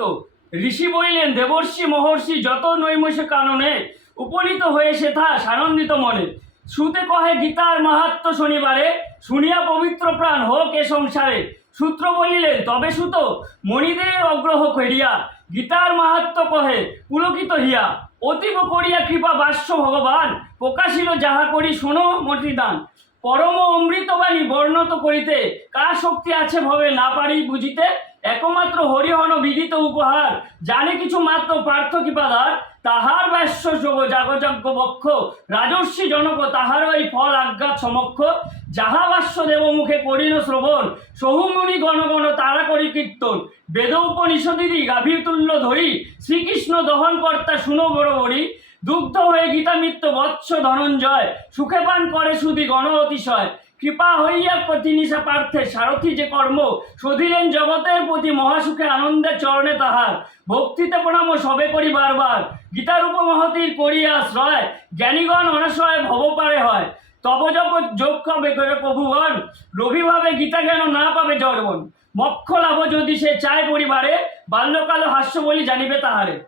তো ঋষি বলিলেন, দেবর্ষি মহর্ষি যত নৈমস্য কাননে উপনীত হয়ে সেথা সানন্দিত মনে। শ্রুতে কহে গীতার মাহাত্ম্য শনিবারে, শুনিয়া পবিত্র প্রাণ হোক এ সংসারে। সূত্র বলিলেন, তবে সুত মণিদের অগ্রহ করিয়া গীতার মাহাত্ম্য কহে পুলকিত হিয়া। অতীব করিয়া কৃপা বাস্য ভগবান, প্রকাশিল যাহা করি শোনো মতিদান। পরম অমৃতবাণী বর্ণত করিতে, কার শক্তি আছে ভবে না পারি বুঝিতে। একমাত্র হরিহন বিদিত উপহার, জানে কিছু মাত্র পার্থ কৃপাধার। তাহার বাস্য যোগ যাগযজ্ঞ বক্ষ, রাজর্ষি জনক তাহার এই ফল আজ্ঞাত সমক্ষ। যাহা বাস্য দেব মুখে করিল শ্রবণ, সহুমুনি গণ গণ তারা করি কীর্তন। বেদ উপনিষদিদি গাভীর তুল্য ধরি, শ্রীকৃষ্ণ দহন কর্তা শুনো বড়বড়ি। দুগ্ধ হয়ে গীতামিত্র বৎস ধনঞ্জয়, সুখে পান করে সুধি গণ অতিশয়। কৃপা হইয়া প্রতিনিশা পার্থের সারথি যে কর্ম, সধিলেন জগতের প্রতি মহাসুখে আনন্দের চরণে তাহার। ভক্তিতে প্রণাম সবে করি বারবার, গীতারূপ মহতির করিয়া আশ্রয়। জ্ঞানীগণ অনাশয় ভবপারে হয়, তব জপ যোগ কবে করে প্রভুগণ। রবিভাবে গীতা জ্ঞান না পাবে জড়বন, মক্ষ লাভ যদি সে চায় পরিবারে। বাল্যকাল হাস্য বলি জানিবে তাহারে।